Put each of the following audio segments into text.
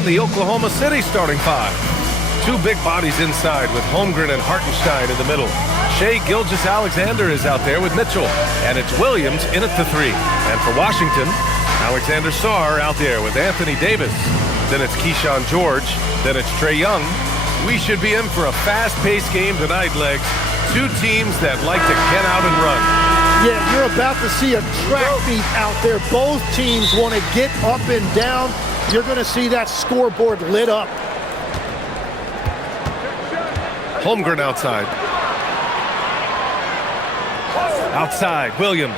and the Oklahoma City starting five. Two big bodies inside with Holmgren and Hartenstein in the middle. Shai Gilgeous-Alexander is out there with Mitchell, and it's Williams in at the three. And for Washington, Alexander Sarr out there with Anthony Davis. Then it's Keyshawn George. Then it's Trae Young. We should be in for a fast-paced game tonight, Legs. Two teams that like to get out and run. Yeah, you're about to see a track meet out there. Both teams want to get up and down. You're going to see that scoreboard lit up. Holmgren outside. Outside, Williams.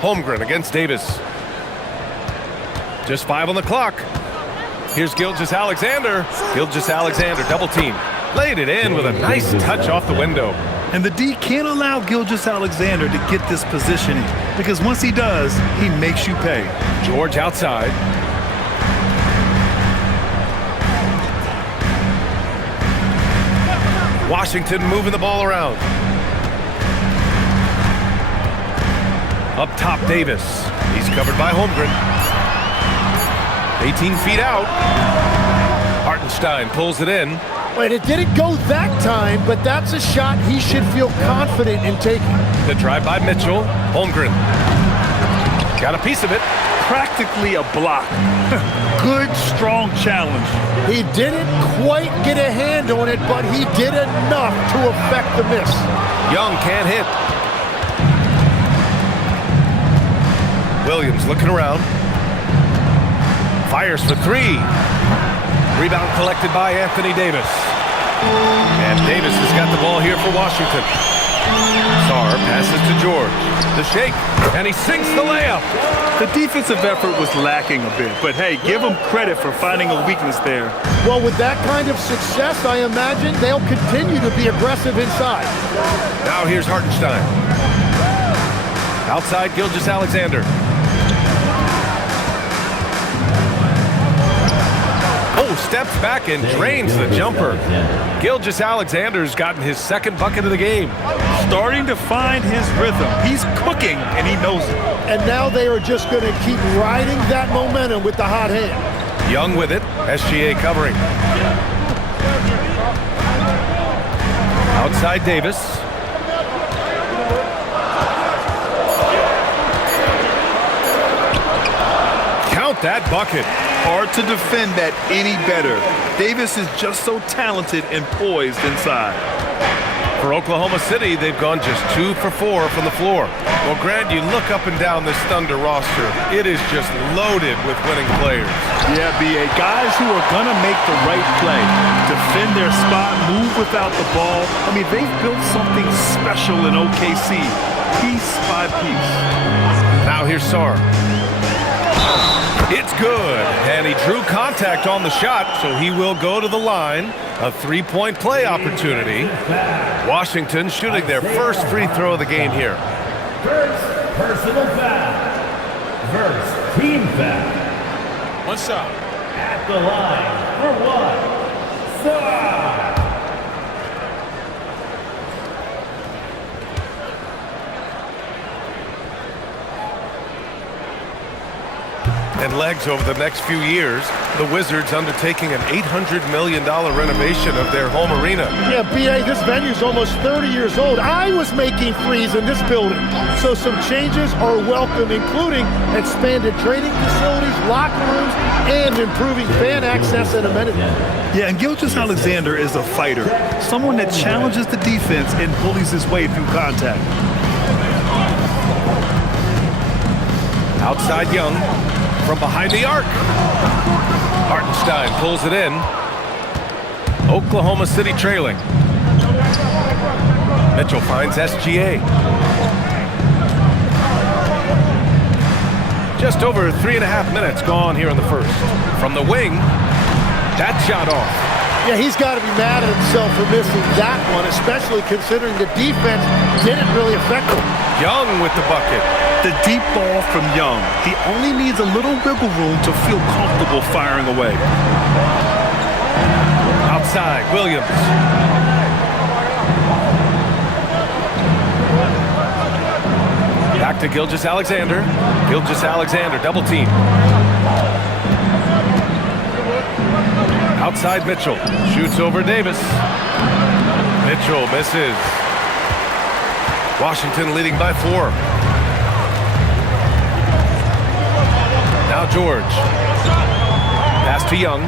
Holmgren against Davis. Just 5 on the clock. Here's Gilgeous-Alexander. Gilgeous-Alexander double team. Laid it in with a nice touch off the window. And the D can't allow Gilgeous-Alexander to get this positioning, because once he does, he makes you pay. George outside. Washington moving the ball around. Up top, Davis. He's covered by Holmgren. 18 feet out. Hartenstein pulls it in. Wait, it didn't go that time, but that's a shot he should feel confident in taking. The drive by Mitchell. Holmgren. Got a piece of it. Practically a block. Good, strong challenge. He didn't quite get a hand on it, but he did enough to affect the miss. Young can't hit. Williams looking around. Fires for three. Rebound collected by Anthony Davis. And Davis has got the ball here for Washington. Sarr passes to George. The shake, and he sinks the layup. The defensive effort was lacking a bit, but hey, give them credit for finding a weakness there. Well, with that kind of success, I imagine they'll continue to be aggressive inside. Now here's Hartenstein. Outside, Gilgeous-Alexander. Oh, steps back and drains the jumper. Gilgeous-Alexander's gotten his second bucket of the game. Starting to find his rhythm. He's cooking, and he knows it. And now they are just going to keep riding that momentum with the hot hand. Young with it. SGA covering. Outside Davis. Count that bucket. Hard to defend that any better. Davis is just so talented and poised inside. For Oklahoma City, they've gone just 2 for 4 from the floor. Well, Grant, you look up and down this Thunder roster. It is just loaded with winning players. Yeah, B.A. Guys who are going to make the right play, defend their spot, move without the ball. I mean, they've built something special in OKC, piece by piece. Now here's Sarr. It's good, and he drew contact on the shot, so he will go to the line. A three-point play opportunity. Washington shooting their first free throw of the game here. First personal foul. First team foul. One shot. At the line for one. Sarr. And Legs, over the next few years, the Wizards undertaking an $800 million renovation of their home arena. Yeah, B.A., this venue's almost 30 years old. I was making threes in this building. So some changes are welcome, including expanded training facilities, locker rooms, and improving fan access and amenities. Yeah, and Gilgeous-Alexander is a fighter, someone that challenges the defense and bullies his way through contact. Outside Young. From behind the arc. Hartenstein pulls it in. Oklahoma City trailing. Mitchell finds SGA. Just over 3.5 minutes gone here in the first. From the wing, that shot off. Yeah, he's got to be mad at himself for missing that one, especially considering the defense didn't really affect him. Young with the bucket. The deep ball from Young. He only needs a little wiggle room to feel comfortable firing away. Outside, Williams. Back Back to Gilgeous-Alexander. Gilgeous-Alexander, double team. Outside Mitchell. Shoots over Davis. Mitchell misses. Washington leading by 4. Now George. Pass to Young.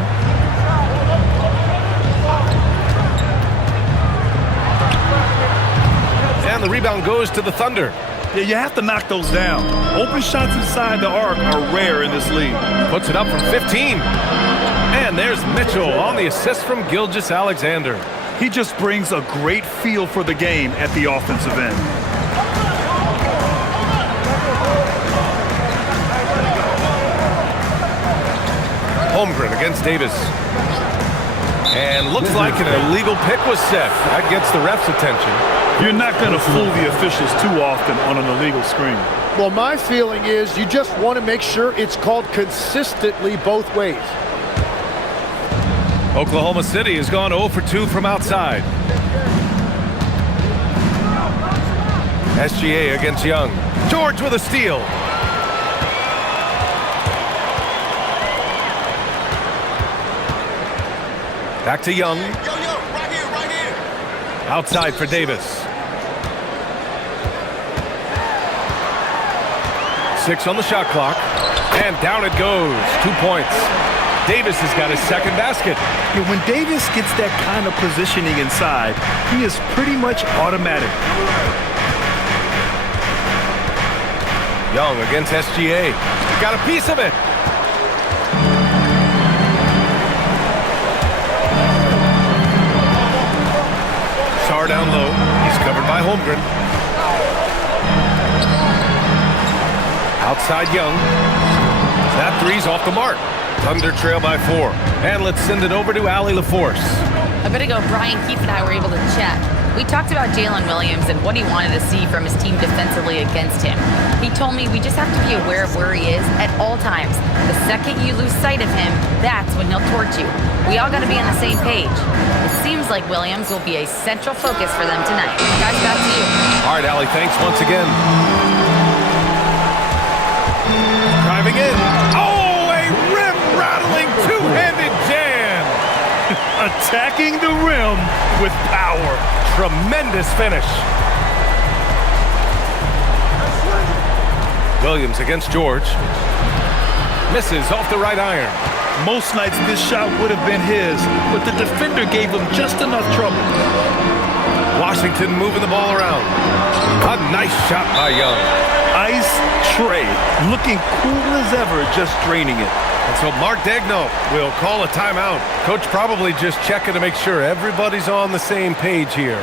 And the rebound goes to the Thunder. Yeah, you have to knock those down. Open shots inside the arc are rare in this league. Puts it up from 15. And there's Mitchell on the assist from Gilgeous-Alexander. He just brings a great feel for the game at the offensive end. Holmgren against Davis. And looks like an illegal pick was set. That gets the ref's attention. You're not going to fool the officials too often on an illegal screen. Well, my feeling is you just want to make sure it's called consistently both ways. Oklahoma City has gone 0 for 2 from outside. SGA against Young. George with a steal. Back to Young. Right here. Outside for Davis. 6 on the shot clock. And down it goes. 2 points. Davis has got his second basket. Yeah, when Davis gets that kind of positioning inside, he is pretty much automatic. Young against SGA. Got a piece of it. Sar down low. He's covered by Holmgren. Outside Young. That three's off the mark. Thunder trail by 4. And let's send it over to Allie LaForce. A bit ago, Brian Keefe and I were able to chat. We talked about Jalen Williams and what he wanted to see from his team defensively against him. He told me we just have to be aware of where he is at all times. The second you lose sight of him, that's when he'll torch you. We all got to be on the same page. It seems like Williams will be a central focus for them tonight. Guys, back to you. All right, Allie, thanks once again. Driving in. Oh, a rim-rattling two-handed jam. Attacking the rim with power. Tremendous finish. Williams against George. Misses off the right iron. Most nights this shot would have been his, but the defender gave him just enough trouble. Washington moving the ball around. A nice shot by Young. Ice tray, looking cool as ever, just draining it. And so Mark Daigneault will call a timeout. Coach probably just checking to make sure everybody's on the same page here.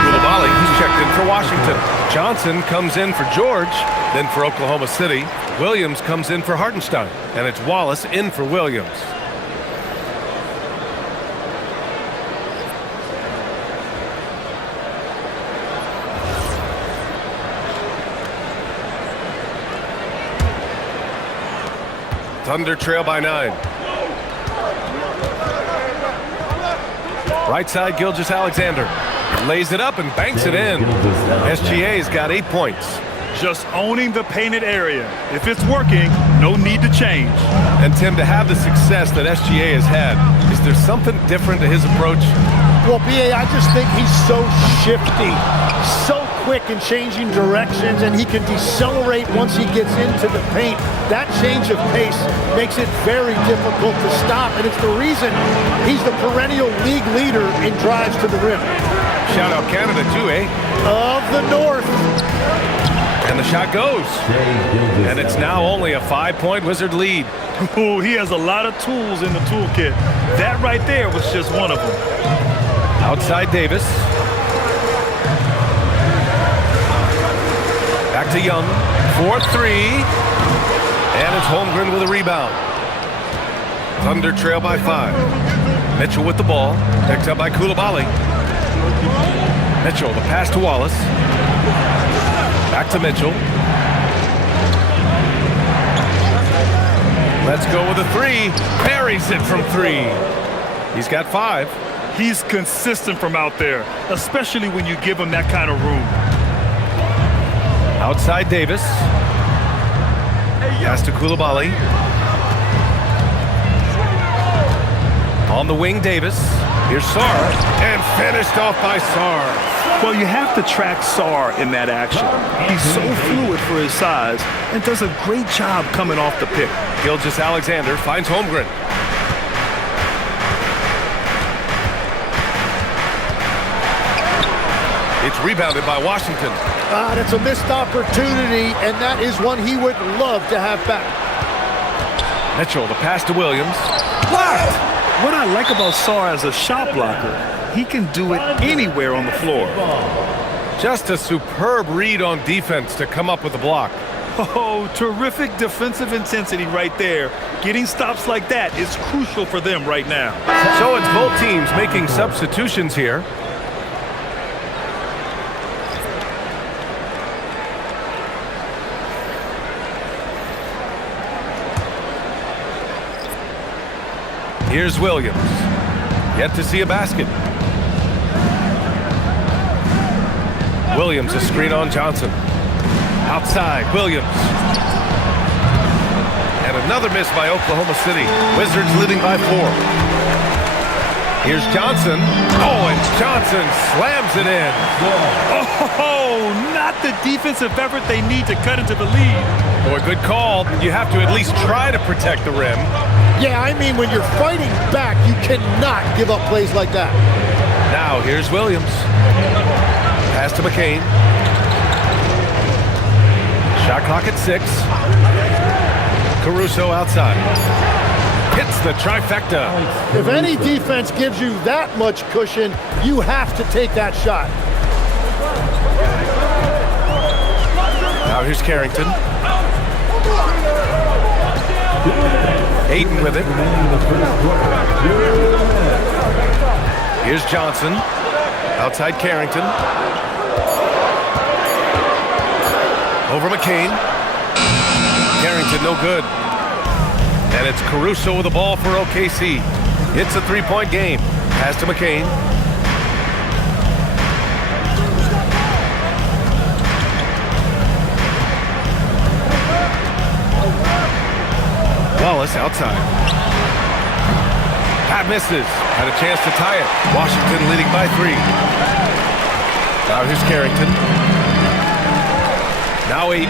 Koulibaly, he's checked in for Washington. Johnson comes in for George, then for Oklahoma City. Williams comes in for Hartenstein, and it's Wallace in for Williams. Thunder trail by 9. Right side, Gilgeous-Alexander. Lays it up and banks it in. SGA's got 8 points. Just owning the painted area. If it's working, no need to change. And Tim, to have the success that SGA has had, is there something different to his approach? Well, B.A., I just think he's so shifty, so quick in changing directions, and he can decelerate once he gets into the paint. That change of pace makes it very difficult to stop, and it's the reason he's the perennial league leader in drives to the rim. Shout out Canada too, eh? Of the North. And the shot goes. And it's now only a 5-point Wizard lead. Ooh, he has a lot of tools in the toolkit. That right there was just one of them. Outside Davis. Back to Young. 4-3. And it's Holmgren with a rebound. Thunder trail by 5. Mitchell with the ball. Picked up by Koulibaly. Mitchell, the pass to Wallace. Back to Mitchell. Let's go with a 3. Parries it from 3. He's got 5. He's consistent from out there, especially when you give him that kind of room. Outside Davis. Pass to Koulibaly. On the wing, Davis. Here's Sarr. And finished off by Sarr. Well, you have to track Sarr in that action. He's so fluid for his size and does a great job coming off the pick. Gilgeous-Alexander finds Holmgren. It's rebounded by Washington. That's a missed opportunity, and that is one he would love to have back. Mitchell, the pass to Williams. Blocked! What I like about Sarr as a shot blocker, he can do it anywhere on the floor. Just a superb read on defense to come up with the block. Oh, terrific defensive intensity right there. Getting stops like that is crucial for them right now. So it's both teams making substitutions here. Here's Williams. Yet to see a basket. Williams, a screen on Johnson. Outside, Williams. And another miss by Oklahoma City. Wizards leading by 4. Here's Johnson. Oh, and Johnson slams it in. Oh, not the defensive effort they need to cut into the lead. Boy, good call. You have to at least try to protect the rim. Yeah, I mean, when you're fighting back, you cannot give up plays like that. Now, here's Williams. Pass to McCain. Shot clock at 6. Caruso outside. Hits the trifecta. If any defense gives you that much cushion, you have to take that shot. Now here's Carrington. Ayton with it. Here's Johnson. Outside Carrington. Over McCain. Carrington no good. And it's Caruso with the ball for OKC. It's a 3-point game. Pass to McCain. Wallace outside. Pat misses. Had a chance to tie it. Washington leading by 3. Now here's Carrington. Now Ayton.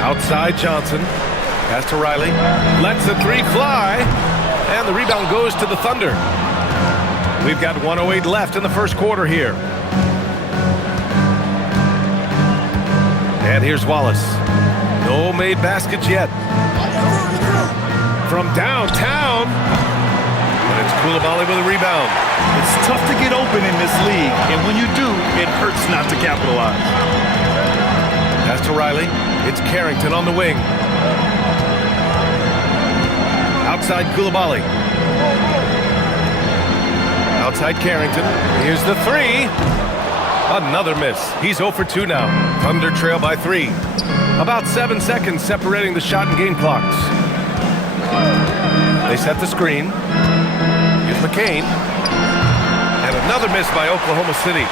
Outside Johnson. Pass to Riley. Lets the 3 fly. And the rebound goes to the Thunder. We've got 1:08 left in the first quarter here. And here's Wallace. No made baskets yet. From downtown. And it's Koulibaly with a rebound. It's tough to get open in this league, and when you do, it hurts not to capitalize. Pass to Riley. It's Carrington on the wing. Outside Koulibaly. Outside Carrington. Here's the 3. Another miss. He's 0 for 2 now. Thunder trail by 3. About 7 seconds separating the shot and game clocks. They set the screen. Here's McCain. And another miss by Oklahoma City.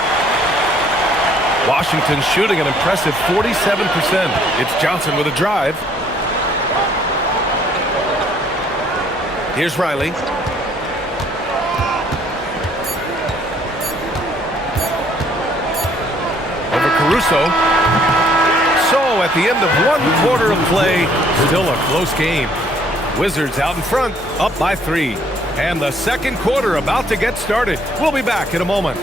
Washington shooting an impressive 47%. It's Johnson with a drive. Here's Riley. Over Caruso. So at the end of 1 quarter of play, still a close game. Wizards out in front, up by 3. And the second quarter about to get started. We'll be back in a moment.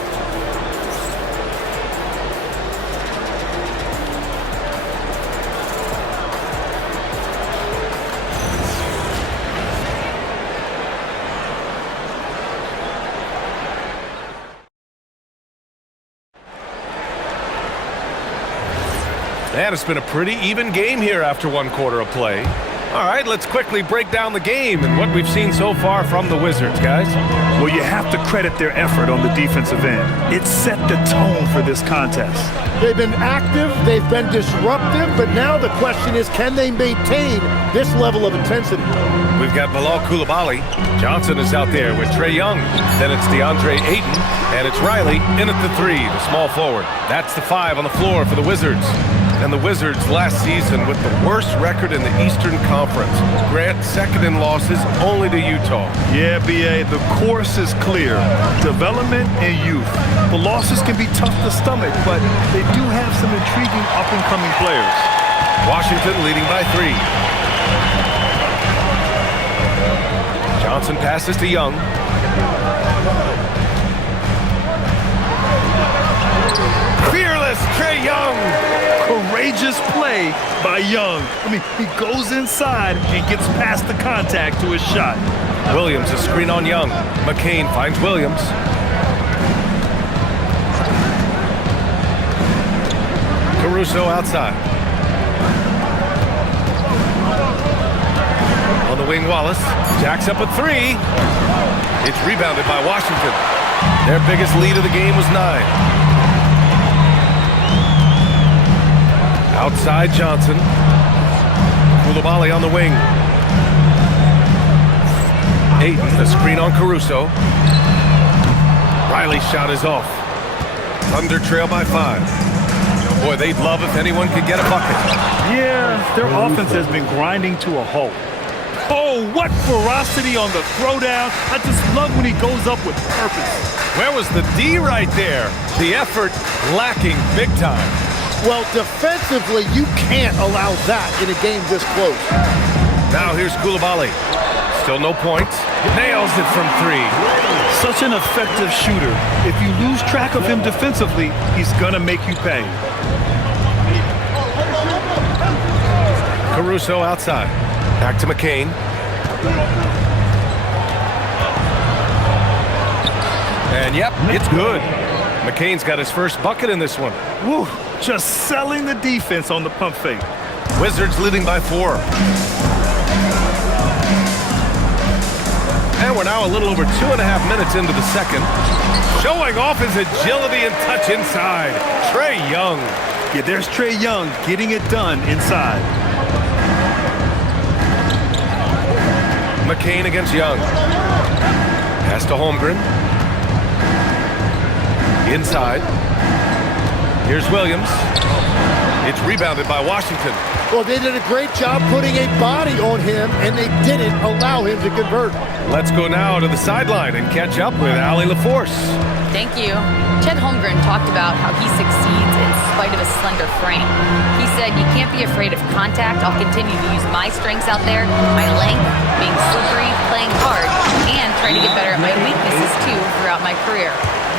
And it's been a pretty even game here after 1 quarter of play. All right, let's quickly break down the game and what we've seen so far from the Wizards, guys. Well, you have to credit their effort on the defensive end. It set the tone for this contest. They've been active, they've been disruptive, but now the question is, can they maintain this level of intensity? We've got Bilal Coulibaly. Johnson is out there with Trae Young. Then it's DeAndre Ayton, and it's Riley in at the 3, the small forward. That's the 5 on the floor for the Wizards. And the Wizards last season with the worst record in the Eastern Conference. Grant second in losses only to Utah. Yeah, B.A., the course is clear. Development and youth. The losses can be tough to stomach, but they do have some intriguing up-and-coming players. Washington leading by 3. Johnson passes to Young. Fearless Trae Young. Courageous play by Young. I mean, he goes inside and gets past the contact to his shot. Williams, a screen on Young. McCain finds Williams. Caruso outside. On the wing, Wallace. Jacks up a 3. It's rebounded by Washington. Their biggest lead of the game was 9. Outside Johnson. Coulibaly on the wing. Ayton, the screen on Caruso. Riley's shot is off. Thunder trail by 5. Boy, they'd love if anyone could get a bucket. Yeah, their offense has been grinding to a halt. Oh, what ferocity on the throwdown. I just love when he goes up with purpose. Where was the D right there? The effort lacking big time. Well, defensively, you can't allow that in a game this close. Now here's Coulibaly. Still no points. Nails it from 3. Such an effective shooter. If you lose track of him defensively, he's gonna make you pay. Caruso outside. Back to McCain. And yep, it's good. McCain's got his first bucket in this one. Woo, just selling the defense on the pump fake. Wizards leading by 4. And we're now a little over 2.5 minutes into the second. Showing off his agility and touch inside. Trae Young. Yeah, there's Trae Young getting it done inside. McCain against Young. Pass to Holmgren. Inside. Here's Williams. It's rebounded by Washington. Well, they did a great job putting a body on him, and they didn't allow him to convert. Let's go now to the sideline and catch up with Allie LaForce. Thank you. Chet Holmgren talked about how he succeeds in spite of his slender frame. He said, you can't be afraid of contact. I'll continue to use my strengths out there, my length, being slippery, playing hard, and trying to get better at my weaknesses too throughout my career.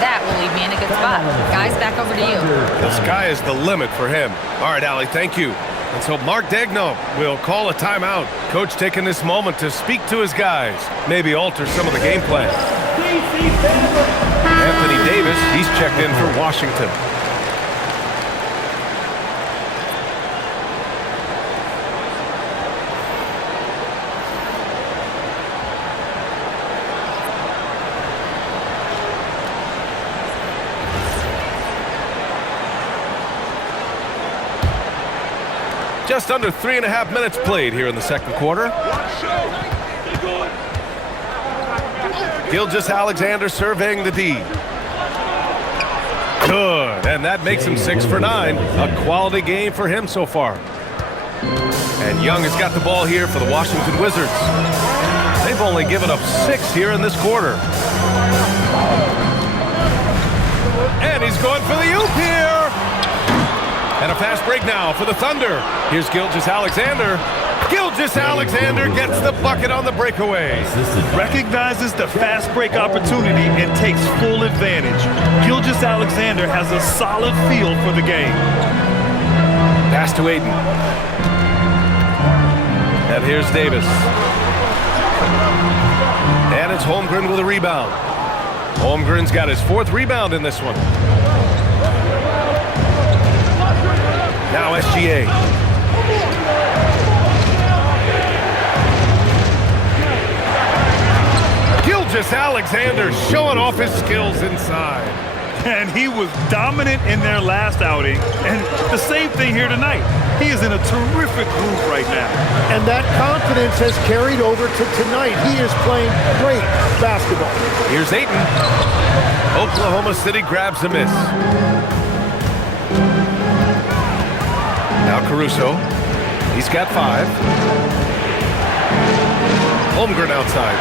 That will leave me in a good spot. Guys, back over to you. The sky is the limit for him. All right, Allie, thank you. And so Mark Daigneault will call a timeout. Coach taking this moment to speak to his guys, maybe alter some of the game plan. Anthony Davis, he's checked in for Washington. Just under 3.5 minutes played here in the second quarter. Gilgeous-Alexander surveying the D. Good, and that makes him 6 for 9. A quality game for him so far. And Young has got the ball here for the Washington Wizards. They've only given up 6 here in this quarter. And he's going for the oop here. And a fast break now for the Thunder. Here's Gilgeous-Alexander. Gilgeous-Alexander gets the bucket on the breakaway. Recognizes the fast break opportunity and takes full advantage. Gilgeous-Alexander has a solid feel for the game. Pass to Ayton. And here's Davis. And it's Holmgren with a rebound. Holmgren's got his 4th rebound in this one. Now SGA. Gilgeous-Alexander showing off his skills inside. And he was dominant in their last outing. And the same thing here tonight. He is in a terrific groove right now. And that confidence has carried over to tonight. He is playing great basketball. Here's Ayton. Oklahoma City grabs a miss. Now Caruso. He's got 5. Holmgren outside.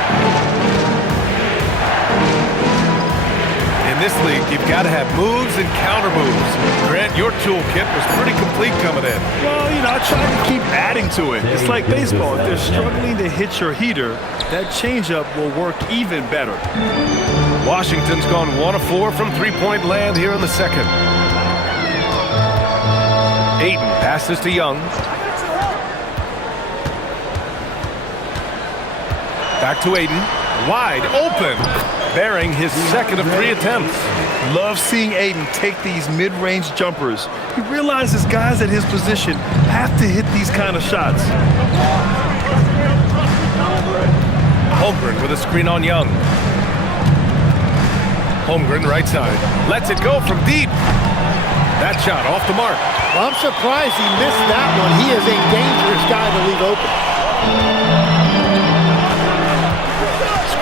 In this league, you've got to have moves and counter moves. Grant, your toolkit was pretty complete coming in. Well, you know, I try to keep adding to it. It's like baseball. If they're struggling to hit your heater, that changeup will work even better. Washington's gone 1 of 4 from three-point land here in the second. Ayton passes to Young. Back to Ayton. Wide open. Bearing his second of 3 attempts. Love seeing Ayton take these mid-range jumpers. He realizes guys at his position have to hit these kind of shots. Holmgren with a screen on Young. Holmgren right side. Lets it go from deep. That shot off the mark. Well, I'm surprised he missed that one. He is a dangerous guy to leave open.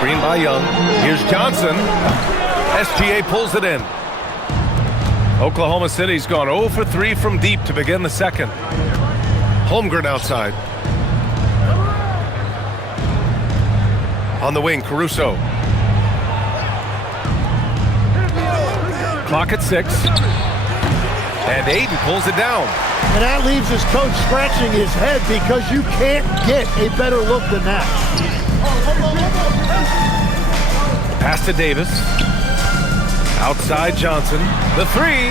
Screen by Young. Here's Johnson. SGA pulls it in. Oklahoma City's gone 0 for 3 from deep to begin the second. Holmgren outside. On the wing, Caruso. Clock at 6. And Ayton pulls it down. And that leaves his coach scratching his head because you can't get a better look than that. Pass to Davis. Outside Johnson. The 3.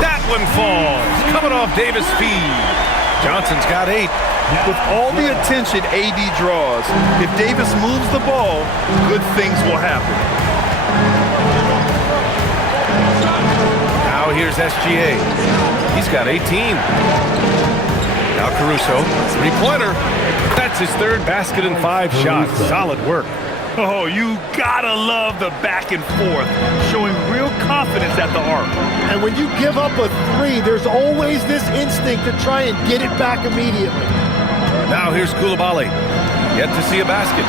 That one falls. Coming off Davis' feed. Johnson's got 8. With all the attention AD draws, if Davis moves the ball, good things will happen. Now here's SGA. He's got 18. Now Caruso. 3-pointer. That's his 3rd basket in 5 shots. Solid work. Oh, you gotta love the back and forth, showing real confidence at the arc. And when you give up a 3, there's always this instinct to try and get it back immediately. Now here's Coulibaly. Yet to see a basket.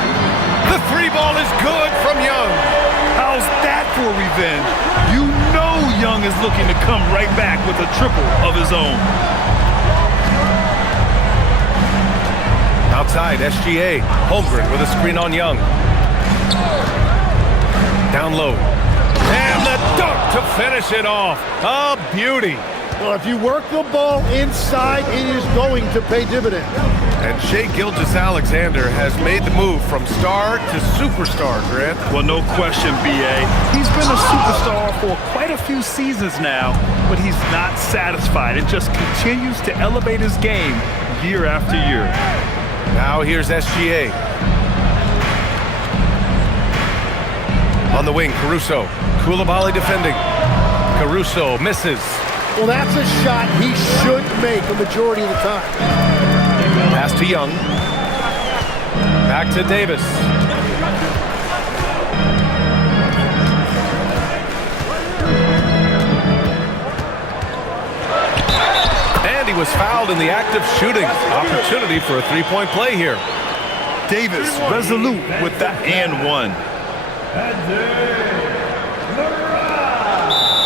The 3 ball is good from Young. How's that for revenge? You know Young is looking to come right back with a triple of his own. Outside, SGA. Holmgren with a screen on Young. Down low. And the dunk to finish it off. A beauty. Well, if you work the ball inside, it is going to pay dividends. And Shai Gilgeous-Alexander has made the move from star to superstar, Grant. Well, no question, B.A. He's been a superstar for quite a few seasons now, but he's not satisfied. It just continues to elevate his game year after year. Now here's SGA. On the wing, Caruso. Coulibaly defending. Caruso misses. Well, that's a shot he should make a majority of the time. Pass to Young. Back to Davis. And he was fouled in the act of shooting. Opportunity for a 3-point play here. Davis resolute with the and 1.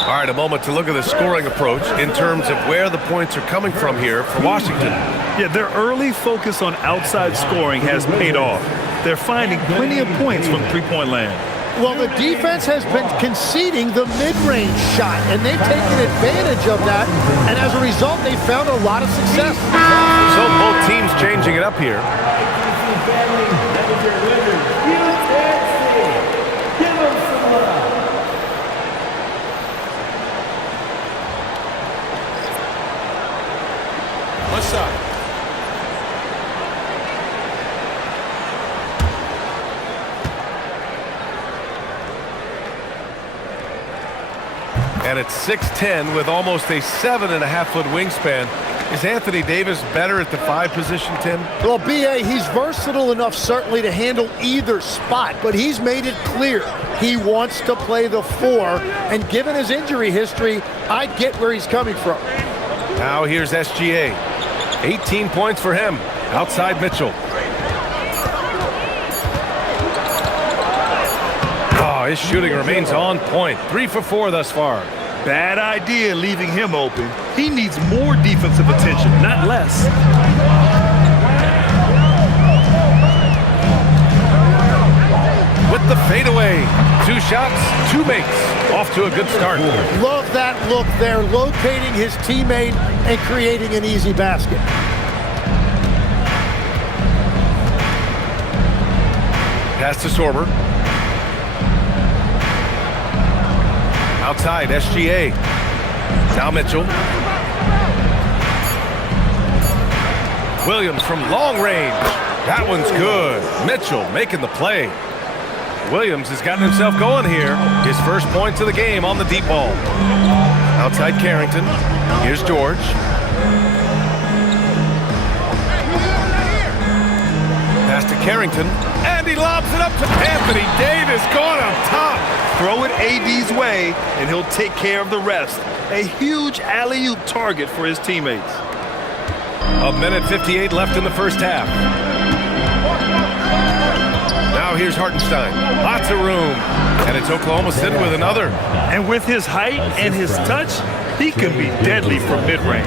All right, a moment to look at the scoring approach in terms of where the points are coming from here for Washington. Yeah, their early focus on outside scoring has paid off. They're finding plenty of points from three-point land. Well, the defense has been conceding the mid-range shot, and they've taken advantage of that, and as a result, they found a lot of success. So both teams changing it up here. What's up? And it's 6'10" with almost a 7.5-foot wingspan. Is Anthony Davis better at the 5 position, Tim? Well, B.A., he's versatile enough certainly to handle either spot, but he's made it clear he wants to play the 4, and given his injury history, I get where he's coming from. Now here's SGA. 18 points for him. Outside Mitchell. Oh, his shooting remains on point. 3 for 4 thus far. Bad idea leaving him open. He needs more defensive attention, not less. With the fadeaway. 2 shots, 2 makes. Off to a good start. Love that look there, locating his teammate and creating an easy basket. Pass to Sorber. Outside, SGA. Now Mitchell. Williams from long range. That one's good. Mitchell making the play. Williams has gotten himself going here. His first points of the game on the deep ball. Outside Carrington. Here's George. Pass to Carrington. And he lobs it up to Anthony Davis going on top. Throw it AD's way, and he'll take care of the rest. A huge alley-oop target for his teammates. 1:58 left in the first half. Now here's Hartenstein. Lots of room. And it's Oklahoma City with another. And with his height and his touch, he can be deadly from mid-range.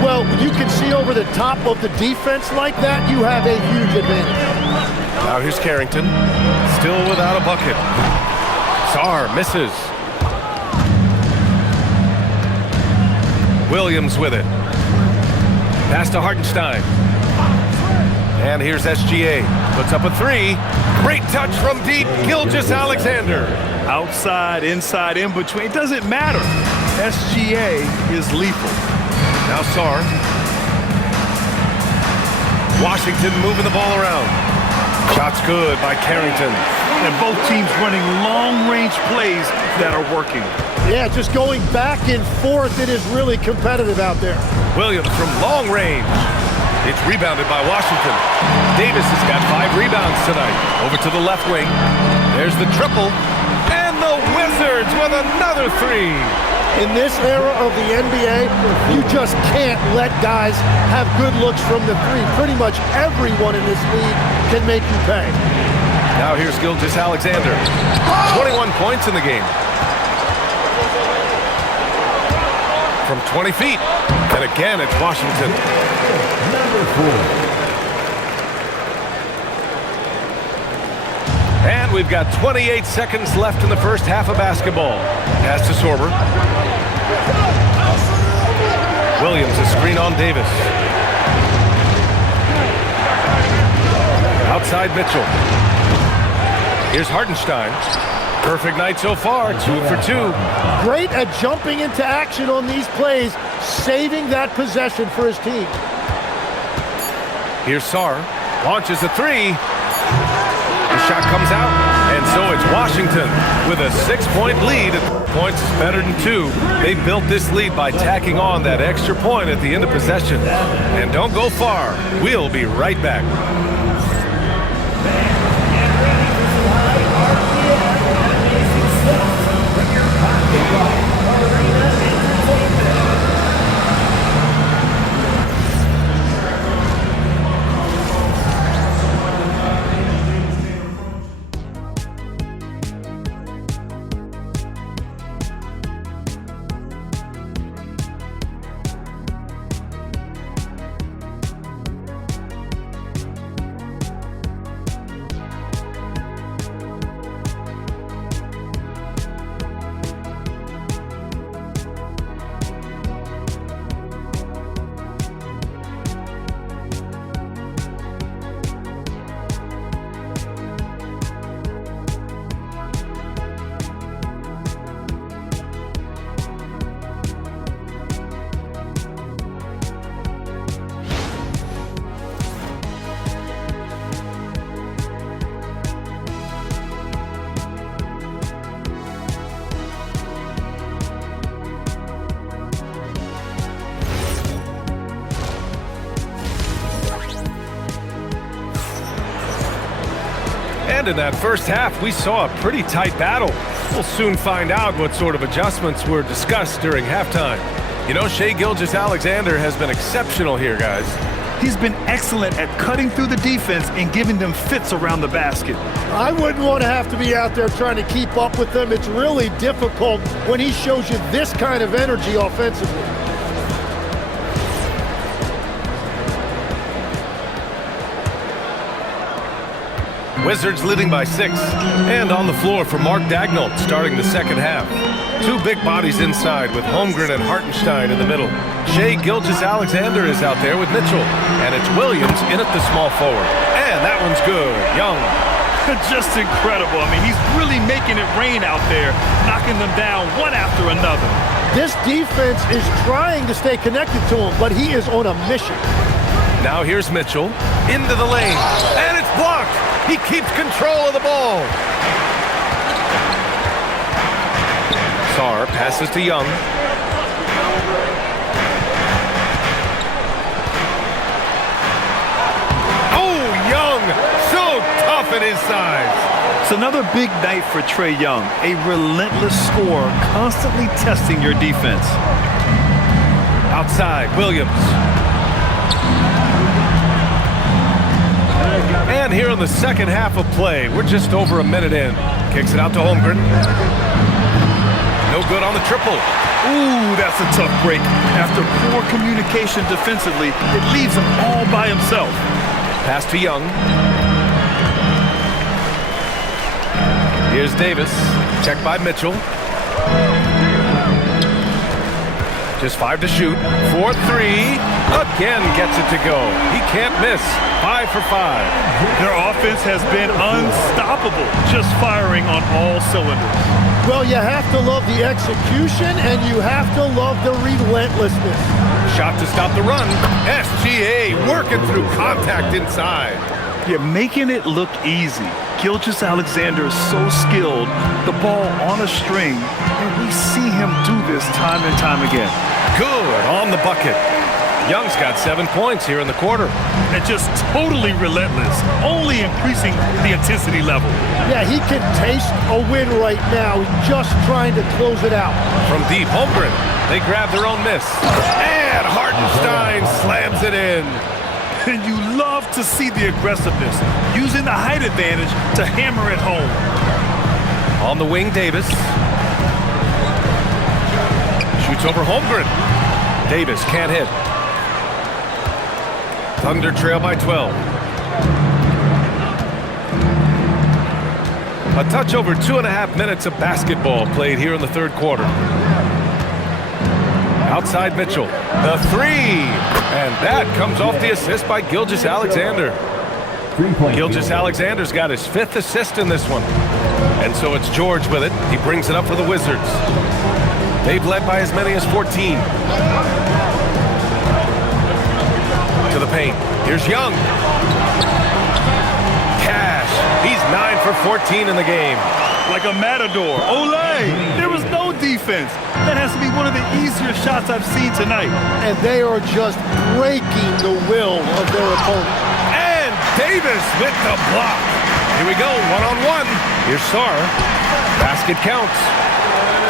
Well, when you can see over the top of the defense like that, you have a huge advantage. Now here's Carrington. Still without a bucket. Sarr misses. Williams with it. Pass to Hartenstein. And here's SGA. Puts up a 3. Great touch from deep. Gilgeous-Alexander. Outside, inside, in between. It doesn't matter. SGA is lethal. Now Sarr. Washington moving the ball around. Shot's good by Carrington. And both teams running long-range plays that are working. Yeah, just going back and forth. It is really competitive out there. Williams from long range. It's rebounded by Washington. Davis has got 5 rebounds tonight. Over to the left wing. There's the triple. And the Wizards with another 3. In this era of the NBA, you just can't let guys have good looks from the 3. Pretty much everyone in this league can make you pay. Now here's Gilgeous-Alexander. 21 points in the game. From 20 feet. And again, it's Washington. Number 4. And we've got 28 seconds left in the first half of basketball. Pass to Sorber. Williams, a screen on Davis. Outside Mitchell. Here's Hartenstein. Perfect night so far, 2 for 2. Great at jumping into action on these plays, saving that possession for his team. Here's Sarr. Launches a 3. The shot comes out, and so it's Washington with a 6-point lead. Points is better than 2. They built this lead by tacking on that extra point at the end of possession. And don't go far. We'll be right back. And in that first half, we saw a pretty tight battle. We'll soon find out what sort of adjustments were discussed during halftime. You know, Shai Gilgeous-Alexander has been exceptional here, guys. He's been excellent at cutting through the defense and giving them fits around the basket. I wouldn't want to have to be out there trying to keep up with them. It's really difficult when he shows you this kind of energy offensively. Wizards leading by 6. And on the floor for Mark Daigneault starting the second half. Two big bodies inside with Holmgren and Hartenstein in the middle. Shai Gilgeous-Alexander is out there with Mitchell. And it's Williams in at the small forward. And that one's good. Young. Just incredible. I mean, he's really making it rain out there, knocking them down one after another. This defense is trying to stay connected to him, but he is on a mission. Now here's Mitchell into the lane. And it's blocked. He keeps control of the ball. Sarr passes to Young. Oh, Young, so tough at his size. It's another big night for Trae Young, a relentless scorer, constantly testing your defense. Outside, Williams. And here in the second half of play, we're just over a minute in. Kicks it out to Holmgren. No good on the triple. Ooh, that's a tough break. After poor communication defensively, it leaves him all by himself. Pass to Young. Here's Davis. Checked by Mitchell. Just 5 to shoot. 4-3. Again gets it to go. He can't miss. 5 for 5. Their offense has been unstoppable, just firing on all cylinders. Well, you have to love the execution, and you have to love the relentlessness. Shot to stop the run. SGA working through contact inside. You're making it look easy. Gilgeous-Alexander is so skilled, the ball on a string, and we see him do this time and time again. Good on the bucket. Young's got 7 points here in the quarter. And just totally relentless, only increasing the intensity level. Yeah, he can taste a win right now. He's just trying to close it out. From deep, Holmgren. They grab their own miss. And Hartenstein slams it in. And you love to see the aggressiveness, using the height advantage to hammer it home. On the wing, Davis. Shoots over Holmgren. Davis can't hit. Thunder trail by 12. A touch over 2.5 minutes of basketball played here in the third quarter. Outside Mitchell, the three, and that comes off the assist by Gilgeous-Alexander. Gilgeous-Alexander's got his 5th assist in this one. And so it's George with it. He brings it up for the Wizards. They've led by as many as 14. To the paint. Here's Young. Cash. He's 9 for 14 in the game. Like a matador. Olay! There was no defense. That has to be one of the easier shots I've seen tonight. And they are just breaking the will of their opponent. And Davis with the block. Here we go, one-on-one. Here's Sarr. Basket counts.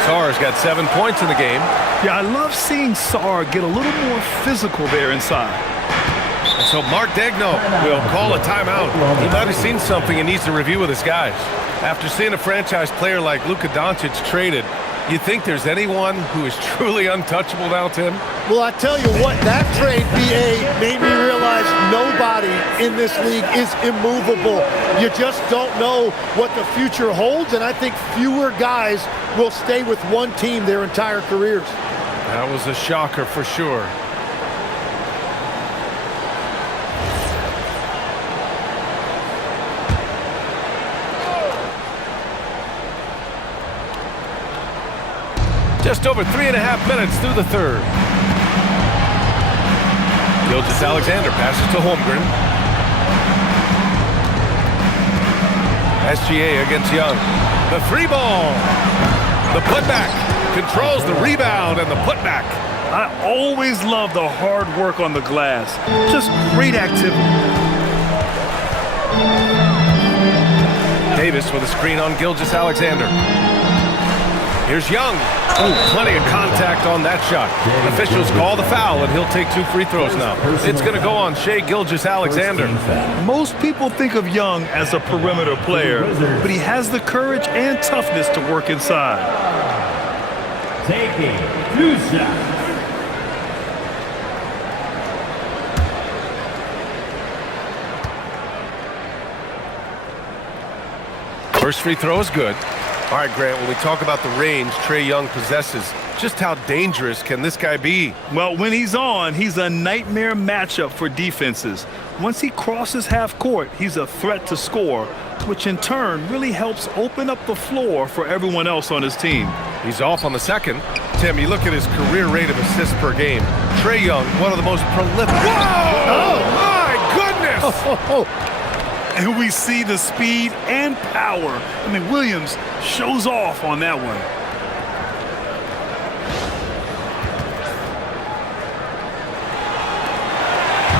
Sarr's got 7 points in the game. Yeah, I love seeing Sarr get a little more physical there inside. And so Mark Daigneault will call a timeout. He might have seen something he needs to review with his guys. After seeing a franchise player like Luka Doncic traded, you think there's anyone who is truly untouchable now, Tim? Well, I tell you what, that trade, BA, made me realize nobody in this league is immovable. You just don't know what the future holds, and I think fewer guys will stay with one team their entire careers. That was a shocker for sure. Just over 3.5 minutes through the third. Gilgeous-Alexander passes to Holmgren. SGA against Young. The three ball. The putback. Controls the rebound and the putback. I always love the hard work on the glass. Just great activity. Davis with a screen on Gilgeous-Alexander. Here's Young. Oh, plenty of contact on that shot. Officials call the foul, and he'll take 2 free throws now. It's going to go on Shai Gilgeous-Alexander. Most people think of Young as a perimeter player, but he has the courage and toughness to work inside. Taking 2 shots. First free throw is good. All right, Grant, when we talk about the range Trae Young possesses, just how dangerous can this guy be? Well, when he's on, he's a nightmare matchup for defenses. Once he crosses half court, he's a threat to score, which in turn really helps open up the floor for everyone else on his team. He's off on the second. Tim, you look at his career rate of assists per game. Trae Young, one of the most prolific. Whoa! Oh, my goodness! And we see the speed and power. I mean, Williams shows off on that one.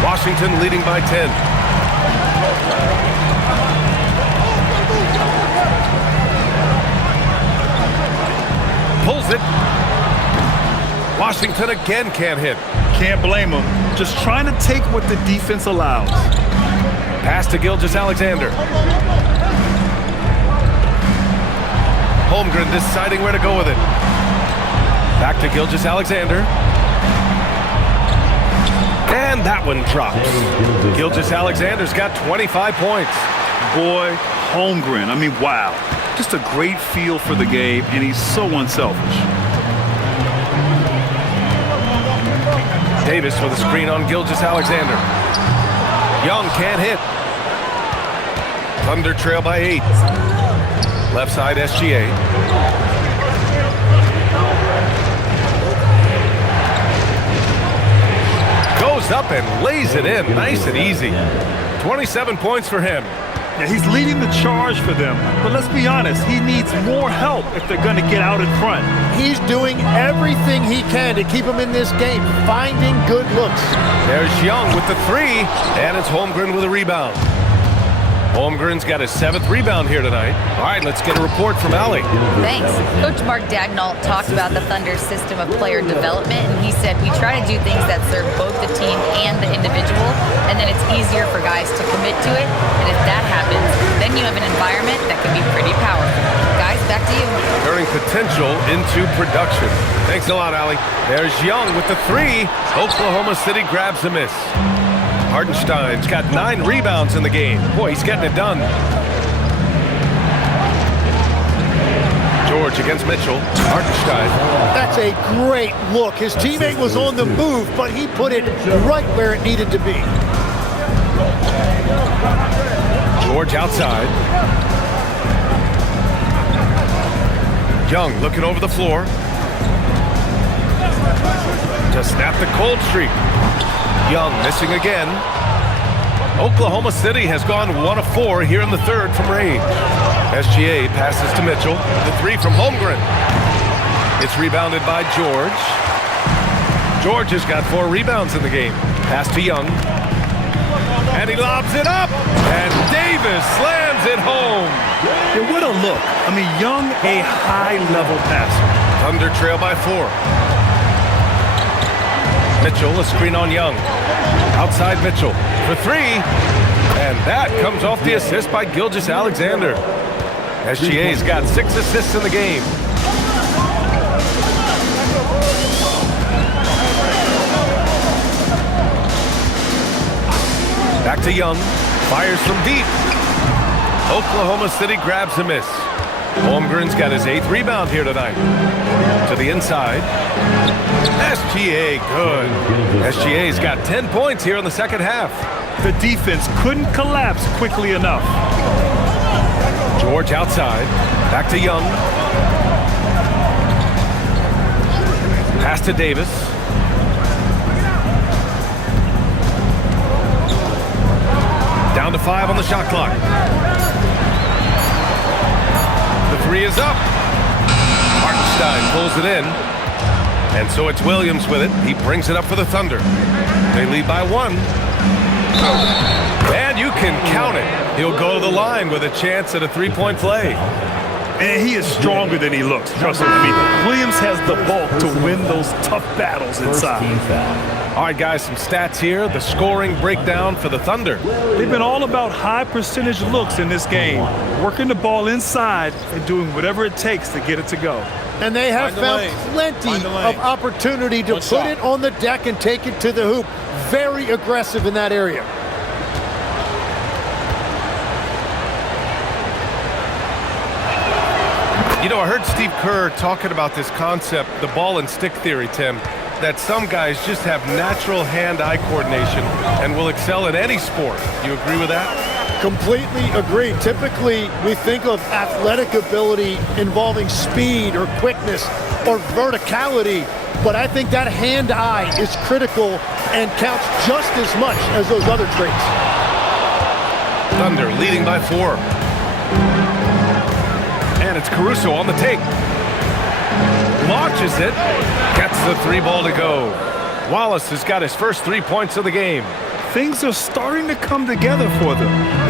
Washington leading by 10. Pulls it. Washington again can't hit. Can't blame him. Just trying to take what the defense allows. Pass to Gilgeous-Alexander. Holmgren deciding where to go with it. Back to Gilgeous-Alexander. And that one drops. Gilgeous-Alexander's got 25 points. Boy, Holmgren, I mean, wow. Just a great feel for the game, and he's so unselfish. Davis with a screen on Gilgeous-Alexander. Young can't hit. Thunder trail by 8. Left side SGA. Goes up and lays it in. Nice and easy. 27 points for him. Yeah, he's leading the charge for them. But let's be honest, he needs more help if they're going to get out in front. He's doing everything he can to keep him in this game, finding good looks. There's Young with the 3, and it's Holmgren with a rebound. Holmgren's got his 7th rebound here tonight. All right, let's get a report from Allie. Thanks. Coach Mark Daigneault talked about the Thunder's system of player development, and he said, we try to do things that serve both the team and the individual, and then it's easier for guys to commit to it. And if that happens, then you have an environment that can be pretty powerful. Guys, back to you. Turning potential into production. Thanks a lot, Allie. There's Young with the 3. Oklahoma City grabs the miss. Hartenstein's got 9 rebounds in the game. Boy, he's getting it done. George against Mitchell. Hartenstein. That's a great look. His teammate was on the move, but he put it right where it needed to be. George outside. Young looking over the floor. To snap the cold streak. Young missing again. Oklahoma City has gone 1 of 4 here in the 3rd from range. SGA passes to Mitchell. The 3 from Holmgren. It's rebounded by George. George has got 4 rebounds in the game. Pass to Young. And he lobs it up. And Davis slams it home. Yeah, what a look. I mean, Young, a high-level passer. Thunder trail by 4. Mitchell, a screen on Young. Outside Mitchell for 3. And that comes off the assist by Gilgeous-Alexander. SGA's got 6 assists in the game. Back to Young. Fires from deep. Oklahoma City grabs a miss. Holmgren's got his 8th rebound here tonight. To the inside. SGA good. SGA's got 10 points here in the 2nd half. The defense couldn't collapse quickly enough. George outside. Back to Young. Pass to Davis. Down to 5 on the shot clock. The 3 is up. Hartenstein pulls it in. And so it's Williams with it. He brings it up for the Thunder. They lead by 1. And you can count it. He'll go to the line with a chance at a three-point play. And he is stronger than he looks, trust me. Williams has the bulk to win those tough battles inside. All right, guys, some stats here. The scoring breakdown for the Thunder. They've been all about high percentage looks in this game, working the ball inside and doing whatever it takes to get it to go. And they have found plenty of opportunity to put it on the deck and take it to the hoop. Very aggressive in that area. You know, I heard Steve Kerr talking about this concept, the ball and stick theory, Tim, that some guys just have natural hand-eye coordination and will excel in any sport. You agree with that? Completely agree. Typically, we think of athletic ability involving speed or quickness or verticality, but I think that hand-eye is critical and counts just as much as those other traits. Thunder leading by 4. And it's Caruso on the take. Launches it. Gets the 3 ball to go. Wallace has got his first 3 points of the game. Things are starting to come together for them.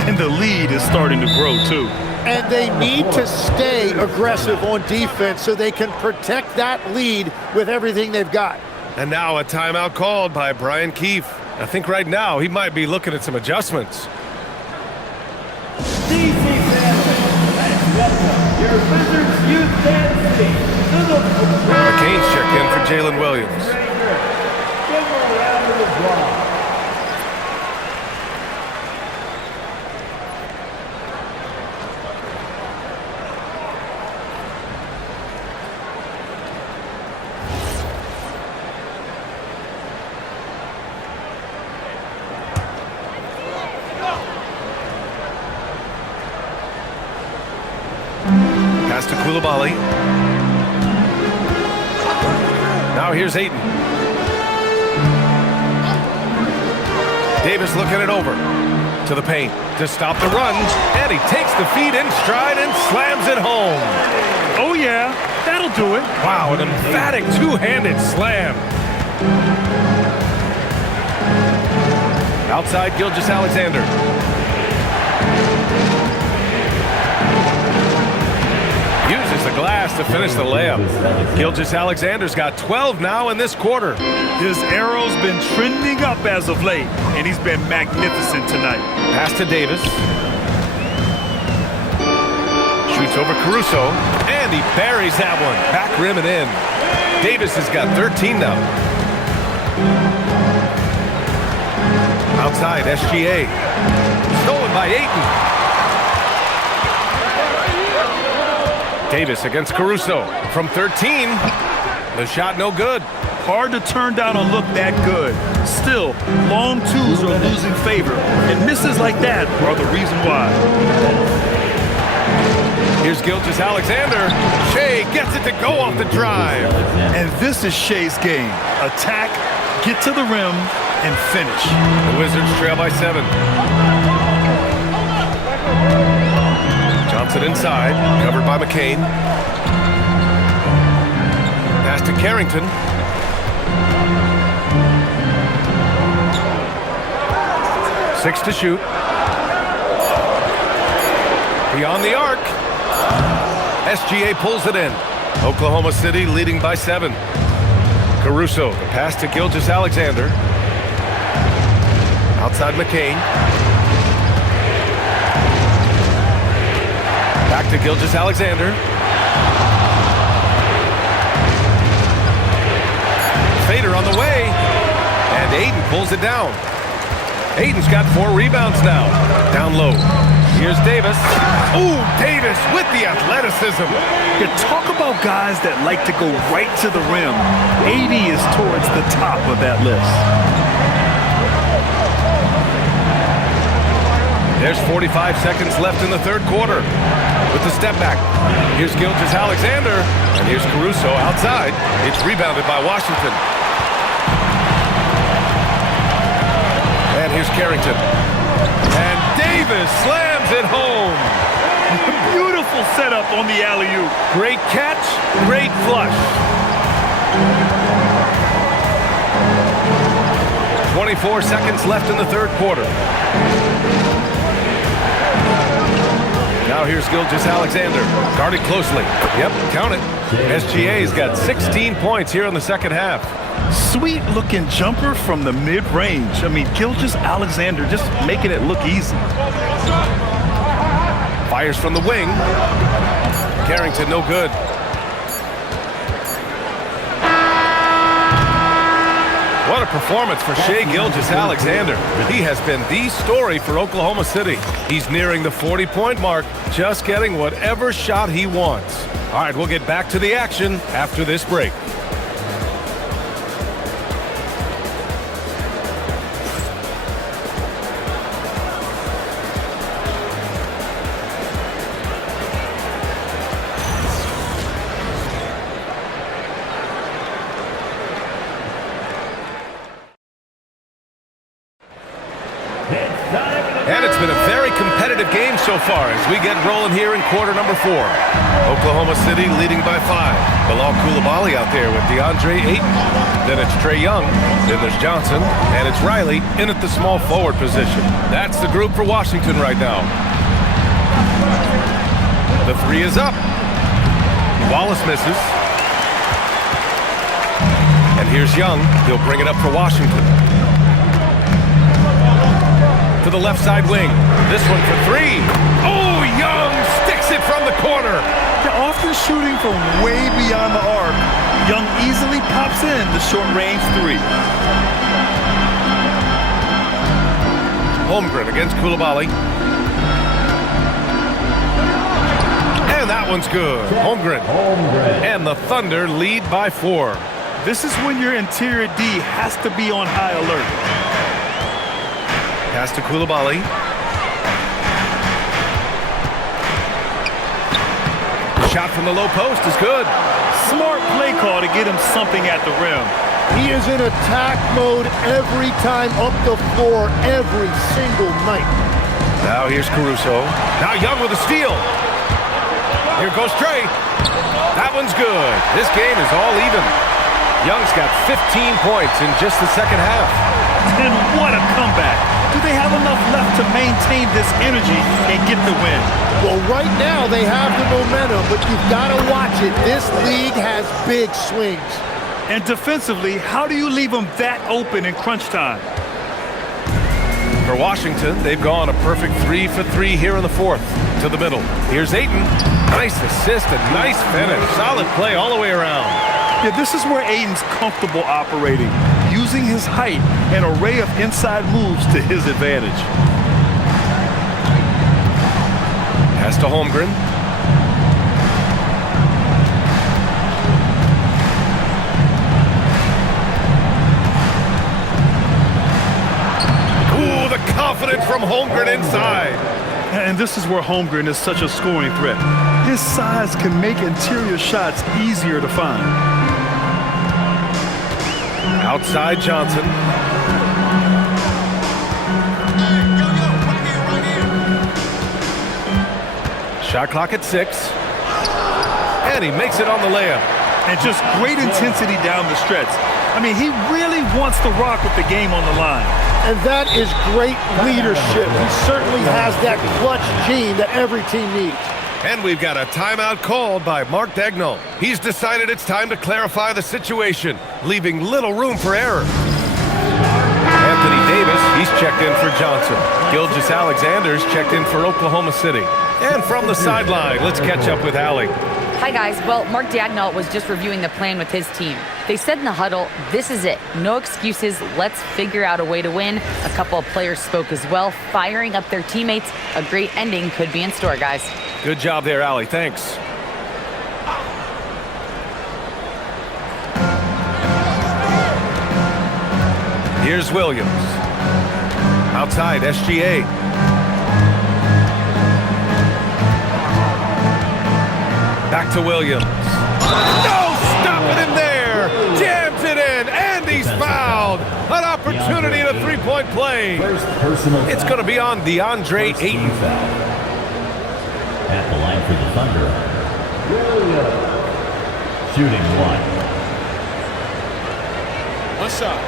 And the lead is starting to grow, too. And they need to stay aggressive on defense so they can protect that lead with everything they've got. And now a timeout called by Brian Keefe. I think right now he might be looking at some adjustments. Your Wizards youth dance team to the McCain's checked in for Jalen Williams. Give them a round of applause. Pass to Coulibaly. Now here's Ayton. Davis looking it over to the paint to stop the run, and he takes the feed in stride and slams it home. Oh, yeah, that'll do it. Wow, an emphatic two-handed slam. Outside, Gilgeous-Alexander. Uses the glass to finish the layup. Gilgeous-Alexander's got 12 now in this quarter. His arrow's been trending up as of late, and he's been magnificent tonight. Pass to Davis. Shoots over Caruso, and he buries that one. Back rim and in. Davis has got 13 now. Outside, SGA. Stolen by Ayton. Davis against Caruso from 13. The shot no good. Hard to turn down a look that good. Still, long twos are losing favor, and misses like that are the reason why. Here's Gilgeous-Alexander. Shea gets it to go off the drive. And this is Shea's game. Attack, get to the rim, and finish. The Wizards trail by 7. Johnson inside, covered by McCain. Pass to Carrington. Six to shoot. Beyond the arc. SGA pulls it in. Oklahoma City leading by 7. Caruso, the pass to Gilgeous-Alexander. Outside McCain. Back to Gilgeous-Alexander. Fader on the way. And Ayton pulls it down. Ayton's got 4 rebounds now. Down low. Here's Davis. Ooh, Davis with the athleticism. You talk about guys that like to go right to the rim. 80 is towards the top of that list. There's 45 seconds left in the third quarter. With the step back. Here's Gilgeous-Alexander. And here's Caruso outside. It's rebounded by Washington. And here's Carrington. And Davis slams it home. Beautiful setup on the alley-oop. Great catch, great flush. 24 seconds left in the third quarter. Now here's Gilgeous-Alexander, guarded closely. Yep, count it. SGA's got 16 points here in the second half. Sweet looking jumper from the mid-range. I mean, Gilgeous-Alexander just making it look easy. Fires from the wing. Carrington no good. What a performance for Shai Gilgeous-Alexander. He has been the story for Oklahoma City. He's nearing the 40-point mark, just getting whatever shot he wants. All right, we'll get back to the action after this break. And it's been a very competitive game so far as we get rolling here in quarter number 4. Oklahoma City leading by 5. Bilal Coulibaly out there with DeAndre Ayton. Then it's Trae Young. Then there's Johnson. And it's Riley in at the small forward position. That's the group for Washington right now. The three is up. Wallace misses. And here's Young. He'll bring it up for Washington. To the left side wing. This one for 3. Oh, Young sticks it from the corner. They're often shooting from way beyond the arc. Young easily pops in the short-range 3. Holmgren against Coulibaly. And that one's good. Holmgren. And the Thunder lead by 4. This is when your interior D has to be on high alert. Pass to Coulibaly. Shot from the low post is good. Smart play call to get him something at the rim. He is in attack mode every time up the floor, every single night. Now here's Caruso. Now Young with a steal. Here goes Trae. That one's good. This game is all even. Young's got 15 points in just the second half. And what a comeback. Do they have enough left to maintain this energy and get the win? Well, right now they have the momentum, but you've got to watch it. This league has big swings. And defensively, how do you leave them that open in crunch time? For Washington, they've gone a perfect 3 for 3 here in the fourth. To the middle. Here's Ayton. Nice assist and nice finish. Solid play all the way around. Yeah, this is where Ayton's comfortable operating, using his height and array of inside moves to his advantage. Pass to Holmgren. Ooh, the confidence from Holmgren inside. And this is where Holmgren is such a scoring threat. His size can make interior shots easier to find. Outside Johnson. Shot clock at 6. And he makes it on the layup. And just great intensity down the stretch. I mean, he really wants to rock with the game on the line. And that is great leadership. He certainly has that clutch gene that every team needs. And we've got a timeout called by Mark Daigneault. He's decided it's time to clarify the situation, leaving little room for error. Anthony Davis, he's checked in for Johnson. Gilgeous-Alexander's checked in for Oklahoma City. And from the sideline, let's catch up with Allie. Hi, guys. Well, Mark Daigneault was just reviewing the plan with his team. They said in the huddle, this is it. No excuses. Let's figure out a way to win. A couple of players spoke as well, firing up their teammates. A great ending could be in store, guys. Good job there, Allie. Thanks. Here's Williams. Outside, SGA. Back to Williams. No, stopping him there. Jams it in, and he's fouled. An opportunity in a three-point play. It's going to be on DeAndre Ayton. At the line for the Thunder, shooting 1. One shot.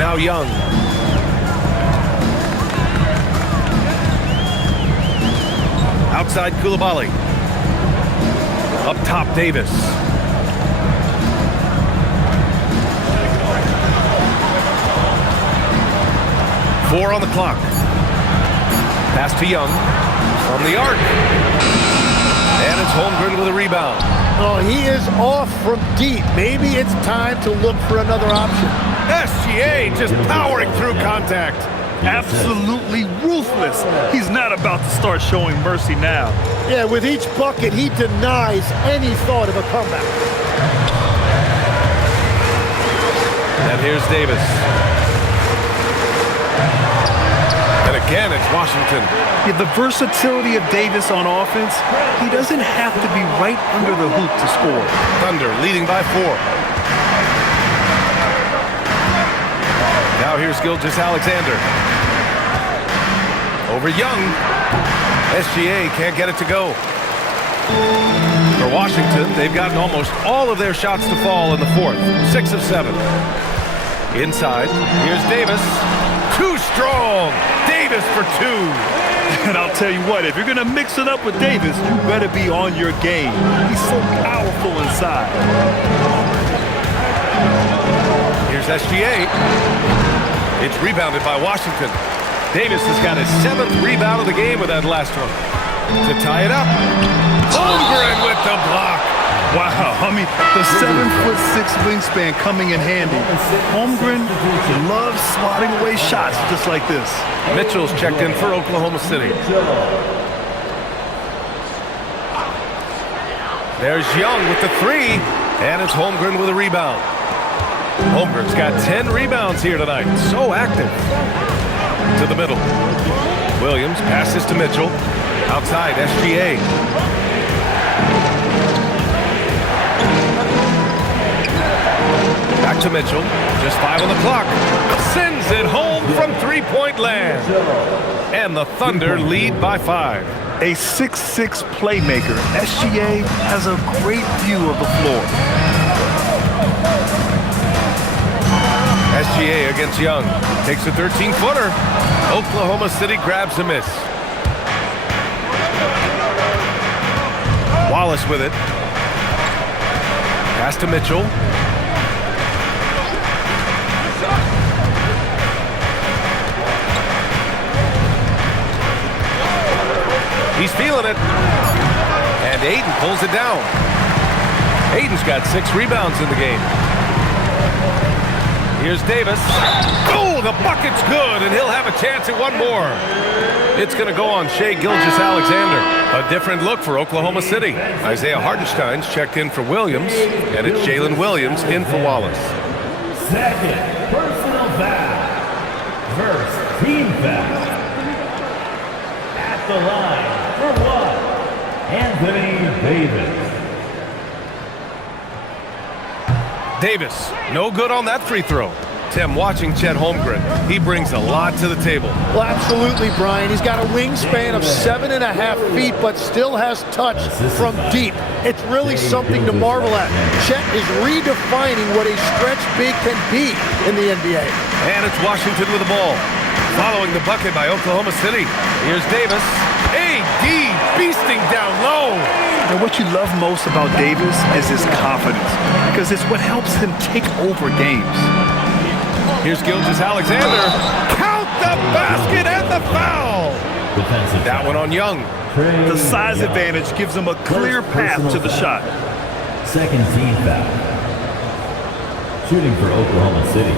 Now Young. Outside Koulibaly. Up top Davis. Four on the clock. Pass to Young. From the arc. And it's Holmgren with a rebound. Oh, he is off from deep. Maybe it's time to look for another option. SGA just powering through contact. Absolutely ruthless. He's not about to start showing mercy now. Yeah, with each bucket, he denies any thought of a comeback. And here's Davis. And again, it's Washington. Yeah, the versatility of Davis on offense, he doesn't have to be right under the hoop to score. Thunder leading by 4. Now here's Gilgeous-Alexander. Over Young. SGA can't get it to go. For Washington, they've gotten almost all of their shots to fall in the fourth. 6 of 7. Inside, here's Davis. Too strong. Davis for 2. And I'll tell you what, if you're going to mix it up with Davis, you better be on your game. He's so powerful inside. Here's SGA. It's rebounded by Washington. Davis has got his 7th rebound of the game with that last one. To tie it up. Holmgren with the block. Wow, I mean, the 7'6" wingspan coming in handy. Holmgren loves swatting away shots just like this. Mitchell's checked in for Oklahoma City. There's Young with the 3, and it's Holmgren with a rebound. Holmgren's got 10 rebounds here tonight. So active. To the middle. Williams passes to Mitchell. Outside, SGA. Back to Mitchell. Just 5 on the clock. Sends it home from three-point land. And the Thunder lead by 5. A 6'6" playmaker. SGA has a great view of the floor. SGA against Young. Takes a 13-footer. Oklahoma City grabs a miss. Wallace with it. Pass to Mitchell. He's feeling it. And Aiden pulls it down. Aiden's got 6 rebounds in the game. Here's Davis. Oh, the bucket's good, and he'll have a chance at one more. It's going to go on Shai Gilgeous-Alexander. A different look for Oklahoma City. Isaiah Hartenstein's checked in for Williams, and it's Jalen Williams in for Wallace. Second personal foul. First team foul. At the line for one, Anthony Davis. Davis, no good on that free throw. Tim, watching Chet Holmgren, he brings a lot to the table. Well, absolutely, Brian. He's got a wingspan of 7.5 feet, but still has touch from deep. It's really something to marvel at. Chet is redefining what a stretch big can be in the NBA. And it's Washington with the ball. Following the bucket by Oklahoma City. Here's Davis. AD beasting down low. And what you love most about Davis is his confidence, because it's what helps him take over games. Here's Gilgeous-Alexander. Count the basket and the foul. That one on Young. The size advantage gives him a clear path to the shot. Second team foul. Shooting for Oklahoma City,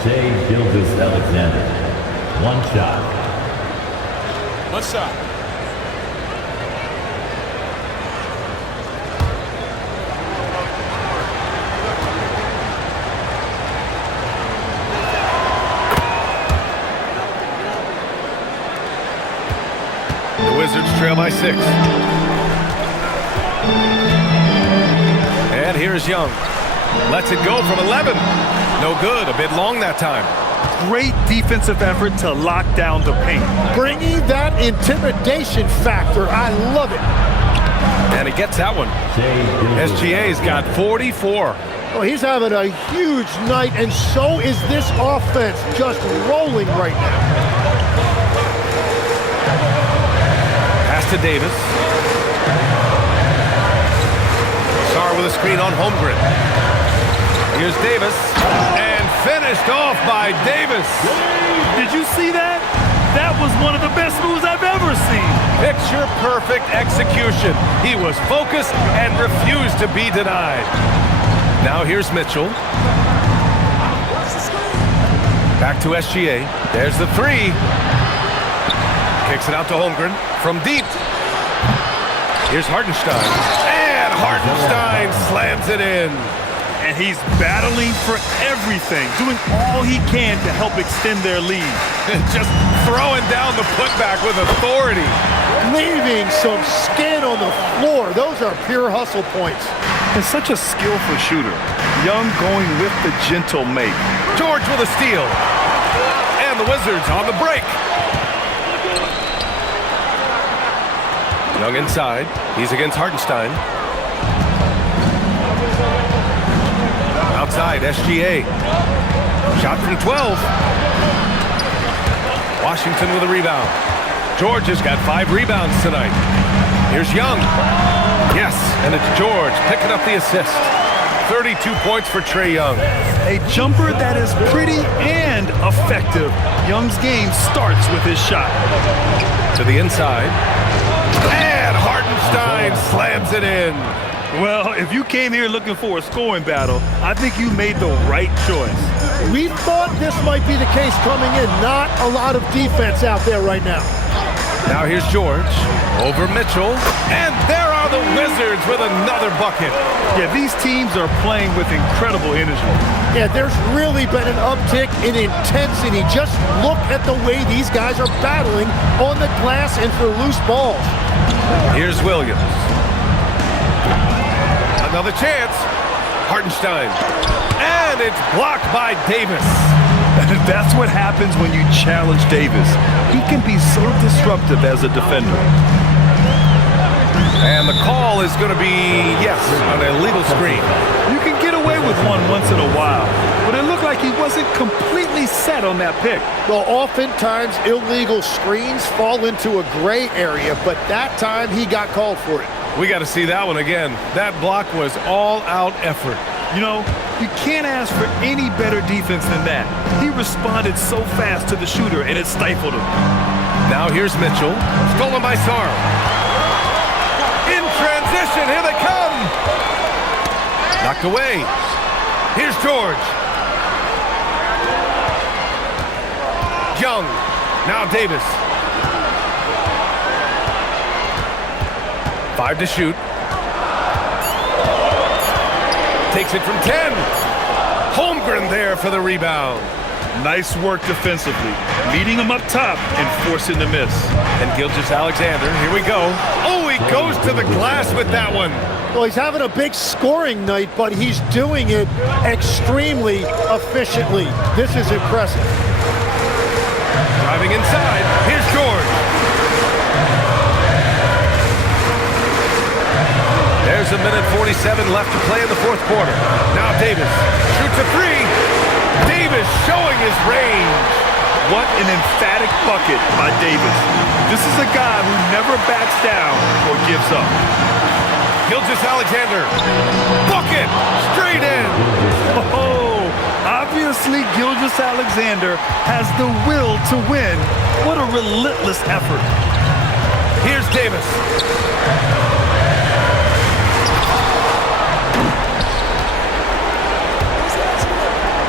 Shai Gilgeous-Alexander. One shot. One shot. The Wizards trail by 6. And here's Young. Lets it go from 11. No good. A bit long that time. Great defensive effort to lock down the paint. Bringing that intimidation factor. I love it. And he gets that one. SGA's got 44. Well, he's having a huge night, and so is this offense, just rolling right now. Pass to Davis. Sar with a screen on Holmgren. Here's Davis, and finished off by Davis. Did you see that? That was one of the best moves I've ever seen. Picture-perfect execution. He was focused and refused to be denied. Now here's Mitchell. Back to SGA. There's the three. Kicks it out to Holmgren from deep. Here's Hartenstein. And Hartenstein slams it in. And he's battling for everything, doing all he can to help extend their lead. Just throwing down the putback with authority. Leaving some skin on the floor. Those are pure hustle points. And such a skillful shooter. Young going with the gentle make. George with a steal. And the Wizards on the break. Young inside. He's against Hartenstein. Outside, SGA. Shot from 12. Washington with a rebound. George has got 5 rebounds tonight. Here's Young. Yes, and it's George picking up the assist. 32 points for Trae Young. A jumper that is pretty and effective. Young's game starts with his shot. To the inside. And Hartenstein slams it in. Well, if you came here looking for a scoring battle, I think you made the right choice. We thought this might be the case coming in. Not a lot of defense out there right now. Now here's George over Mitchell. And there are the Wizards with another bucket. Yeah, these teams are playing with incredible energy. Yeah, there's really been an uptick in intensity. Just look at the way these guys are battling on the glass and for loose balls. Here's Williams. Another chance. Hartenstein. And it's blocked by Davis. That's what happens when you challenge Davis. He can be so disruptive as a defender. And the call is going to be, yes, an illegal screen. You can get away with one once in a while, but it looked like he wasn't completely set on that pick. Well, oftentimes illegal screens fall into a gray area, but that time he got called for it. We got to see that one again. That block was all-out effort. You know, you can't ask for any better defense than that. He responded so fast to the shooter, and it stifled him. Now here's Mitchell. Stolen by Sar. In transition, here they come. Knocked away. Here's George. Young. Now Davis. 5 to shoot. Takes it from 10. Holmgren there for the rebound. Nice work defensively, meeting him up top and forcing the miss. And Gilgeous-Alexander, here we go. Oh, he goes to the glass with that one. Well, he's having a big scoring night, but he's doing it extremely efficiently. This is impressive. Driving inside, here's George. There's a minute 47 left to play in the fourth quarter. Now Davis shoots a 3. Davis showing his range. What an emphatic bucket by Davis. This is a guy who never backs down or gives up. Gilgeous-Alexander. Bucket! Straight in. Oh, obviously Gilgeous-Alexander has the will to win. What a relentless effort. Here's Davis.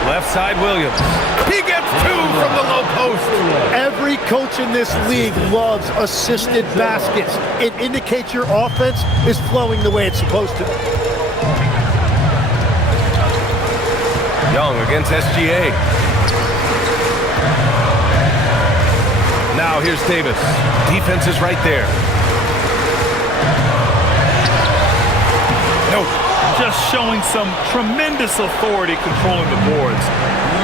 Left side, Williams. He gets 2 from the low post. Every coach in this league loves assisted baskets. It indicates your offense is flowing the way it's supposed to. Young against SGA. Now here's Davis. Defense is right there. Nope. Just showing some tremendous authority controlling the boards.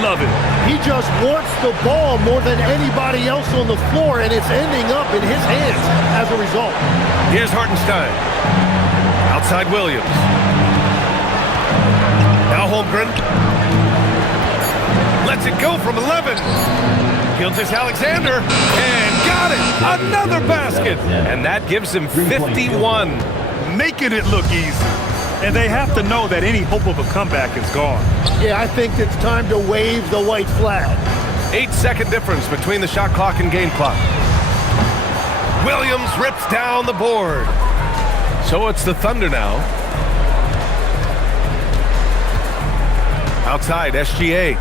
Love it. He just wants the ball more than anybody else on the floor, and it's ending up in his hands as a result. Here's Hartenstein. Outside Williams. Now Holmgren. Lets it go from 11. Gilgeous-Alexander, and got it! Another basket! And that gives him 51. Making it look easy. And they have to know that any hope of a comeback is gone. Yeah, I think it's time to wave the white flag. 8-second difference between the shot clock and game clock. Williams rips down the board. So it's the Thunder now. Outside, SGA.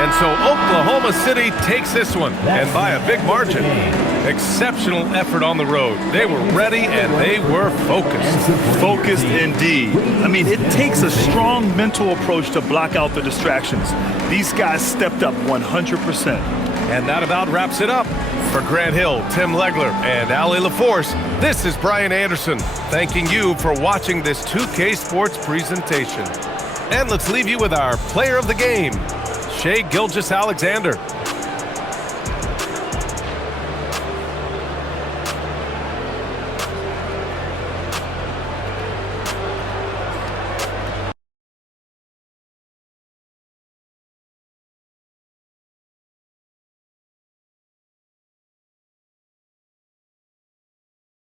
And so Oklahoma City takes this one, and by a big margin. Exceptional effort on the road. They were ready and they were focused. Focused indeed. I mean, it takes a strong mental approach to block out the distractions. These guys stepped up 100%. And that about wraps it up. For Grant Hill, Tim Legler, and Allie LaForce, this is Brian Anderson, thanking you for watching this 2K Sports presentation. And let's leave you with our player of the game, Shai Gilgeous-Alexander.